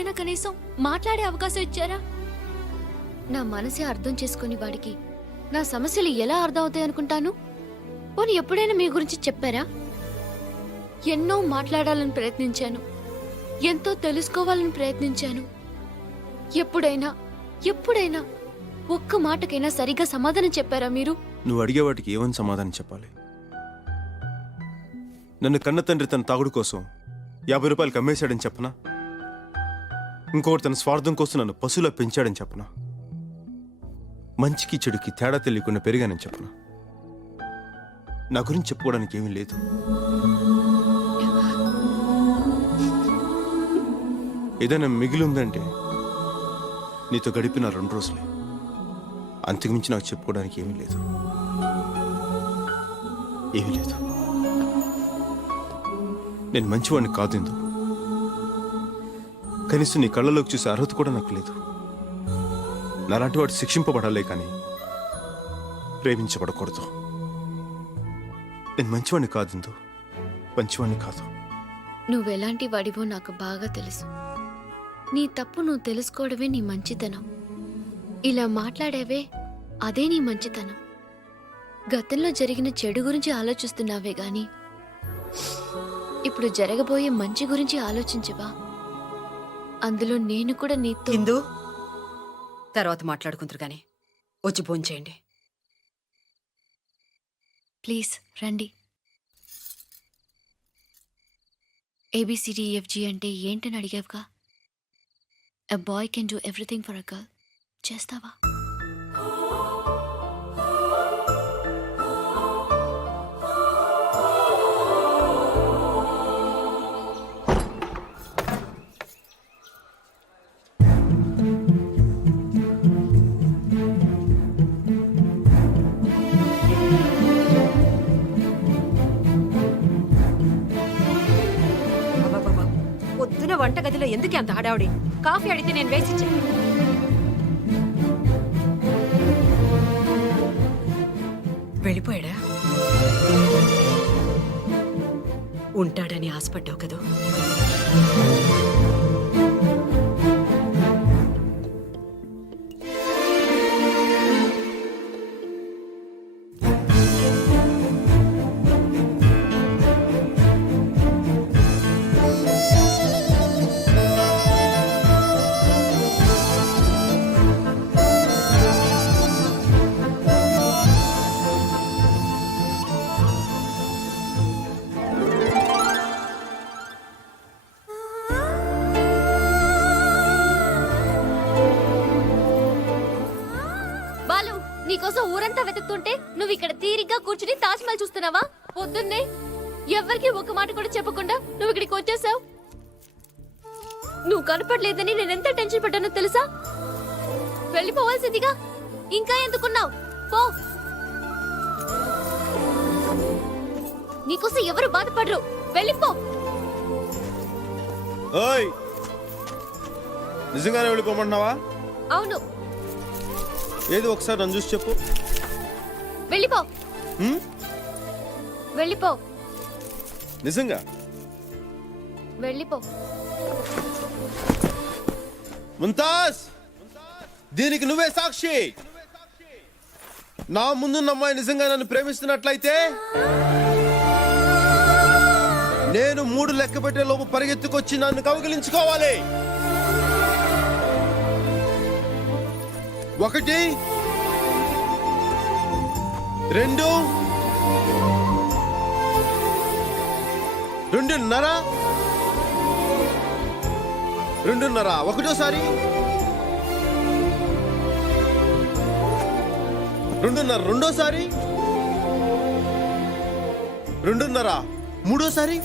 అయినా కనీసం మాట్లాడే అవకాశం ఇచ్చారా? నా మనసే అర్థం చేసుకుని వాడికి నా సమస్యలు ఎలా అర్థం అవుతాయి అనుకుంటాను? పోనీ ఎప్పుడైనా మీ గురించి చెప్పారా? ఎన్నో మాట్లాడాలని ప్రయత్నించాను, ఎంతో తెలుసుకోవాలని ప్రయత్నించాను. ఎప్పుడైనా ఒక్క మాటకైనా సరిగ్గా సమాధానం చెప్పారా మీరు? నువ్వు అడిగే వాటికి ఏమని సమాధానం చెప్పాలి? నన్ను కన్న తండ్రి తన తాగుడు కోసం 50 రూపాయలు అమ్మేశాడని చెప్పనా? ఇంకొకటి తన స్వార్థం కోసం నన్ను పశువులా పెంచాడని చెప్పనా? మంచికి చెడుకి తేడా తెలియకుండా పెరిగానని చెప్పనా? నా గురించి చెప్పుకోవడానికి ఏమీ లేదు. ఏదైనా మిగిలి ఉందంటే నీతో గడిపిన 2 రోజులే. అంతకుమించి నాకు చెప్పుకోవడానికి ఏమీ లేదు. నేను మంచివాడిని కాదు ఇందు. కనీసం నీ కళ్ళలోకి చూసే అర్హత కూడా నాకు లేదు. నాలాంటి వాడు శిక్షింపబడాలే కానీ ప్రేమించబడకూడదు. నేను మంచివాడిని కాదు ఇందు, మంచివాడిని కాదు. నువ్వెలాంటి వాడివో నాకు బాగా తెలుసు. నీ తప్పు నువ్వు తెలుసుకోవడమే నీ మంచితనం. ఇలా మాట్లాడేవే అదే నీ మంచితనం. గతంలో జరిగిన చెడు గురించి ఆలోచిస్తున్నావే గాని ఇప్పుడు జరగబోయే మంచి గురించి ఆలోచించవా? అందులో నేను కూడా నీతో. ఇందు, తర్వాత మాట్లాడుకుంటారు గాని వచ్చి భోంచేయండి. ప్లీజ్ రండి. ABCDEFG అంటే ఏంటని అడిగావుగా. A boy can do everything for a girl. చేస్తావా? అబ్బబ్బబ్బా, పొద్దున వంటగదిలో ఎందుకే అంత హడావుడి? కాఫీ అడిగితే నేను వేసిచ్చా. వెళ్ళిపోయాడా? ఉంటాడని ఆశపడ్డావు కదూ. బాలు, నీకోసం ఊరంతా వెతుకుతుంటే నువ్వు ఇక్కడ తీరిగ్గా కూర్చుని తాజ్మహల్ చూస్తున్నావా? పొద్దున్నే ఎవ్వరికి ఒక మాట కూడా చెప్పకుండా నువ్వు ఇక్కడికి వచ్చేసావు. నువ్వు కనపడలేదని నేనెంత టెన్షన్ పడ్డానో తెలుసా? వెళ్ళిపోవాల్సిందిగా. ఇంకా ఎందుకున్నావు? పో. నీకోసం ఎవరు బాధపడరు. వెళ్ళిపో. ఓయ్, నిజంగానే వెళ్ళిపోమంటున్నావా? అవును, ఏది ఒకసారి నన్ను చూసి చెప్పు. వెళ్ళిపో. వెళ్ళిపో. నిజంగా వెళ్ళిపో. ముంతాజ్, దీనికి నువ్వే సాక్షి. నా ముందున్న అమ్మాయి నిజంగా నన్ను ప్రేమిస్తున్నట్లయితే నేను 3 లెక్క పెట్టే లోపు పరిగెత్తుకొచ్చి నన్ను కౌగిలించుకోవాలి. 1 2 2.5 2.5 ఒకటోసారి 2.5 రెండోసారి 2.5 మూడోసారి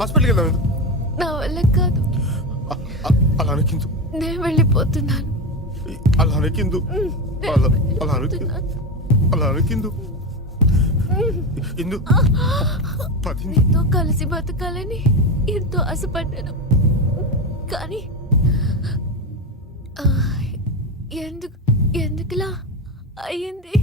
హాస్పిటల్కి వెళ్దాం నా వల్ల కాదు. అలా అనకిందు, నేను వెళ్ళిపోతున్నాను. అలా అనకిందు, అలా అనకిందు. ఇందు పదింది. నీతో కలిసి బతకాలని ఎంతో ఆశపడ్డాను, కానీ ఎందుకులా అయ్యింది?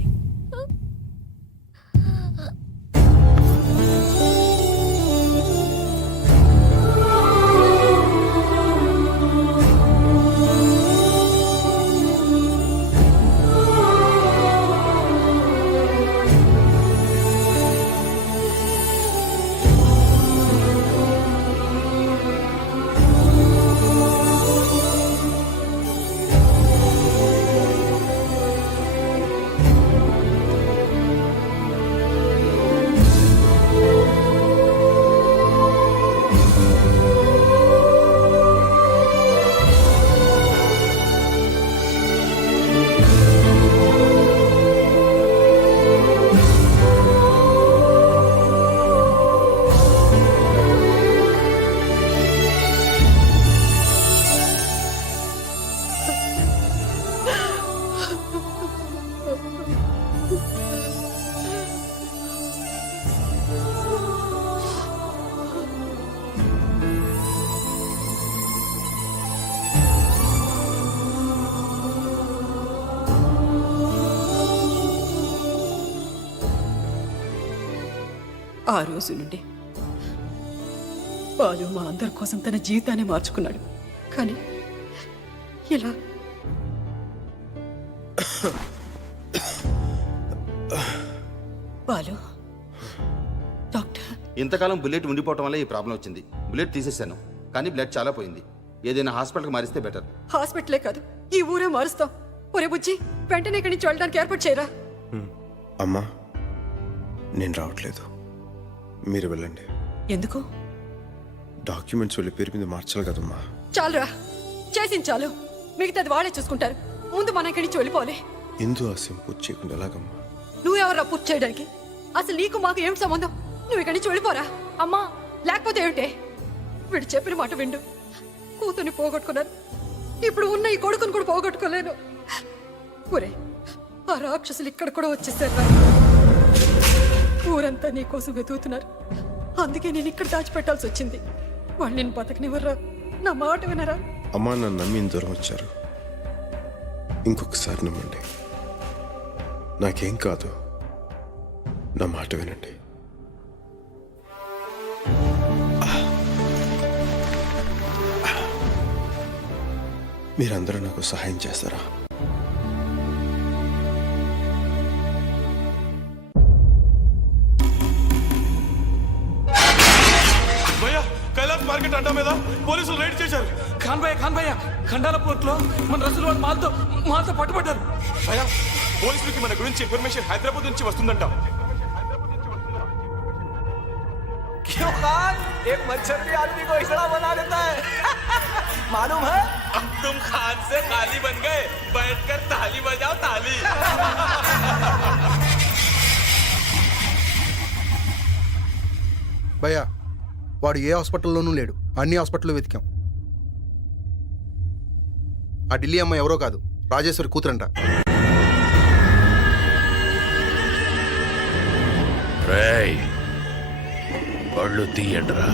ఆ రోజు నుండి బాలు మా అందరి కోసం తన జీవితాన్ని మార్చుకున్నాడు. కానీ ఇలా బాలు, డాక్టర్ ఇంతకాలం బుల్లెట్ ఉండిపోవటం వల్ల ఈ ప్రాబ్లం వచ్చింది. బుల్లెట్ తీసేశాను, కానీ బ్లడ్ చాలా పోయింది. ఏదైనా హాస్పిటల్కి మారిస్తే బెటర్. హాస్పిటలే కాదు, ఈ ఊరే మారుస్తాం. ఒరే బుజ్జి, వెంటనే ఇక్కడి నుంచి వెళ్ళడానికి ఏర్పాటు చేయరా. అమ్మా, నేను రావట్లేదు, మీరు వెళ్ళండి. ఎందుకు? డాక్యుమెంట్స్ వాళ్ళ పేరు మీద మార్చాలి కదమ్మా. చాలురా, చేసింది చాలు. మిగతాది వాళ్ళే చూసుకుంటారు. ముందు మనం ఇక్కడి నుంచి వెళ్ళిపోవాలి. ఇందు ఆశయం పూర్తి చేయకుండా ఎలాగమ్మా? నువ్వెవరా పూర్తి చేయడానికి? అసలు నీకు మాకు ఏమిటి సంబంధం? నువ్వు ఇక్కడి నుంచి వెళ్ళిపోరా. అమ్మా, లేకపోతే ఏమిటే? వీడు చెప్పిన మాట విండు. కూతుర్ని పోగొట్టుకున్నాను, ఇప్పుడు ఉన్న ఈ కొడుకుని కూడా పోగొట్టుకోలేను. ఒరే, ఆ రాక్షసులు ఇక్కడ కూడా వచ్చేసారు. ఊరంతా నీ కోసం వెతుకుతున్నారు. అందుకే నేను ఇక్కడ దాచిపెట్టాల్సి వచ్చింది. వాళ్ళు నేను బతకనివ్వరా. నా మాట వినరా? అమ్మా, నన్ను నమ్మి ఇంత దూరం వచ్చారు. ఇంకొకసారి నమ్మండి. నాకేం కాదు, నా మాట వినండి. మీరందరూ నాకు సహాయం చేస్తారా? కైలాస్ మార్కెట్ అడ్డా మీద పోలీసులు రైడ్ చేశారు. ఖాన్ భయ్య ఖండాల పోర్ట్ లో మన రసూల్ వాడు మాల్తో పట్టుబడ్డారు. భయ్యా, పోలీసులకి మన గురించి ఇన్ఫర్మేషన్ హైదరాబాద్ నుంచి వస్తుందంట. क्यों खान, एक मच्छर भी आदमी को इसड़ा बना देता है. मालूम है? अब तुम खान से खाली बन गए. बैठकर ताली बजाओ, ताली. భయ్యా, వాడు ఏ హాస్పిటల్లోనూ లేడు. అన్ని హాస్పిటల్లో వెతికాం. ఆ ఢిల్లీ అమ్మాయి ఎవరో కాదు, రాజేశ్వరి కూతురంట. రేయ్, కళ్ళు తీయండిరా.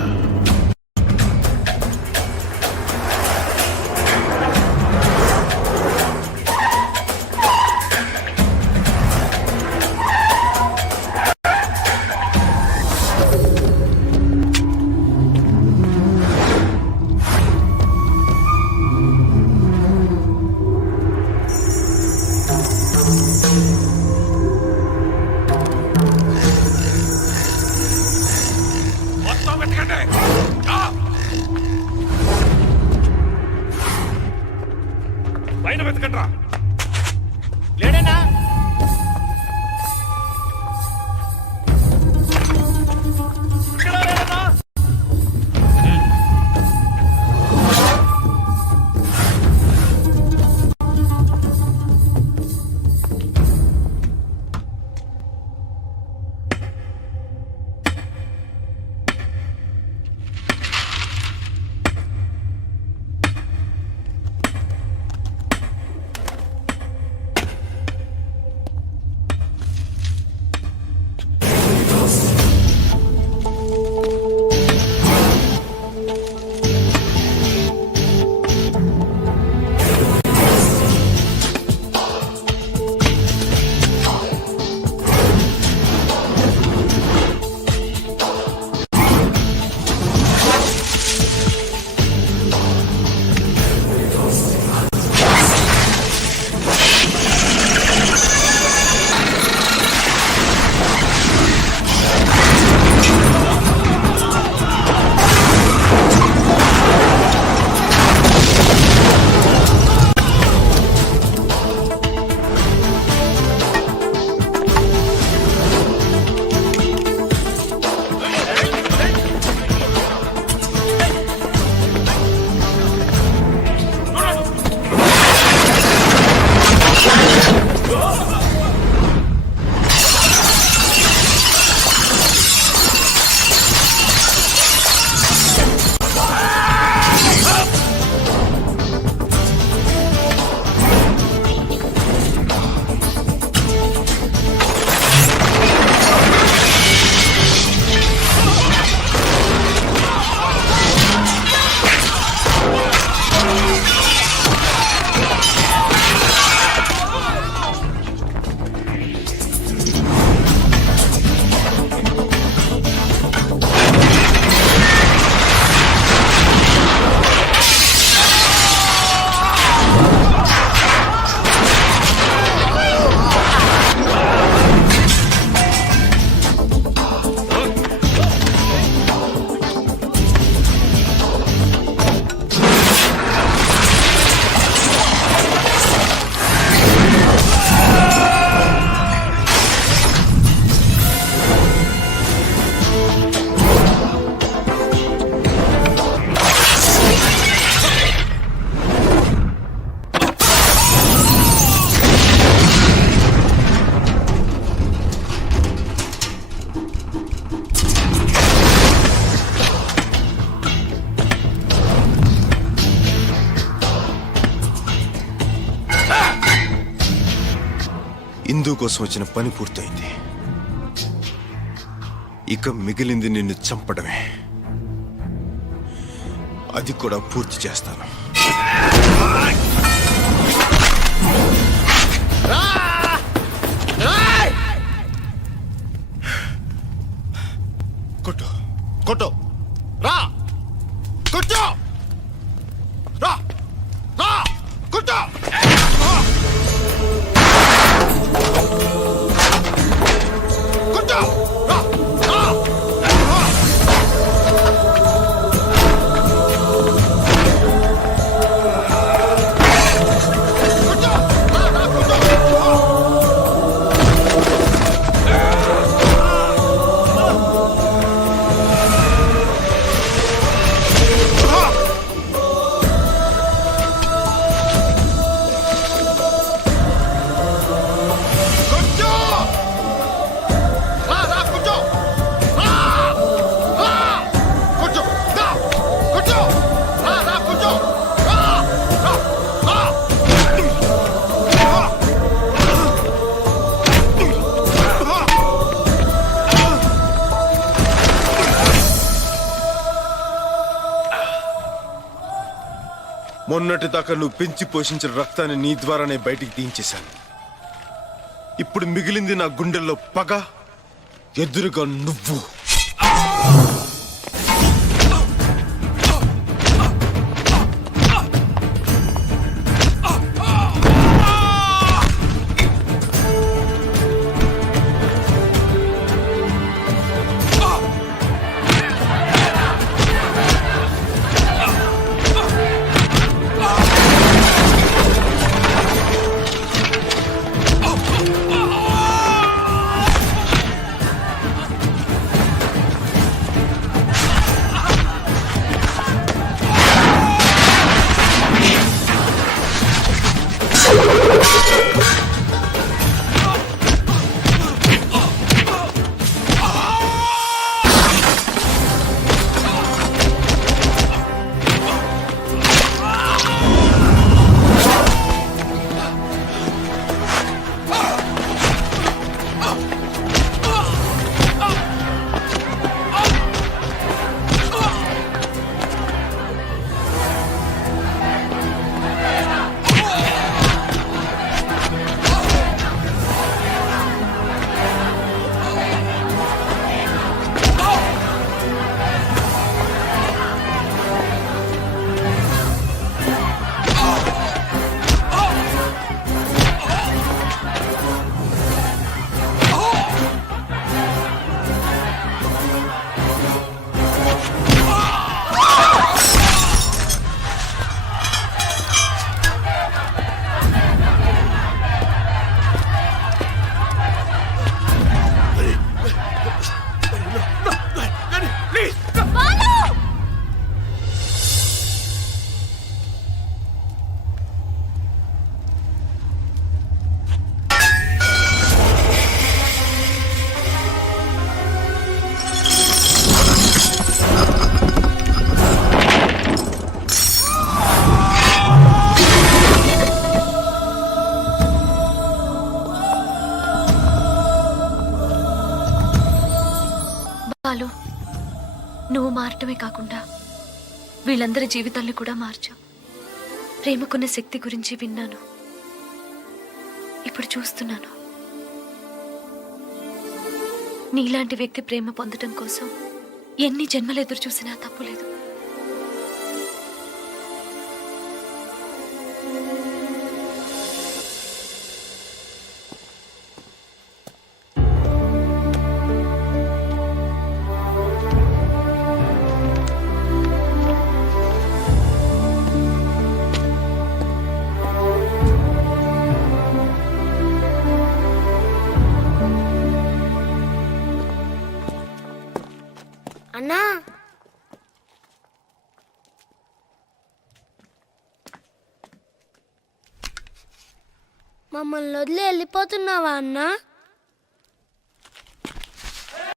పైన వెతకండ్రా. లేడేనా? ఇక్కడ లేడేనా? ఇందు కోసం వచ్చిన పని పూర్తయింది. ఇక మిగిలింది నిన్ను చంపడమే. అది కూడా పూర్తి చేస్తాను. కొట్టు కొట్టు రా కొట్టు రా రా కొట్టు కొట్టు రా రా మొన్నటి దాకా నువ్వు పెంచి పోషించిన రక్తాన్ని నీ ద్వారానే బయటికి తీయించేశాను. ఇప్పుడు మిగిలింది నా గుండెల్లో పగ, ఎదురుగా నువ్వు. బాలు, నువ్వు మారటమే కాకుండా వీళ్ళందరి జీవితాల్ని కూడా మార్చావు. ప్రేమకున్న శక్తి గురించి విన్నాను, ఇప్పుడు చూస్తున్నాను. నీలాంటి వ్యక్తి ప్రేమ పొందటం కోసం ఎన్ని జన్మలు ఎదురు చూసినా తప్పులేదు. అన్నా, మమ్మల్ని వదిలి వెళ్ళిపోతున్నావా అన్నా?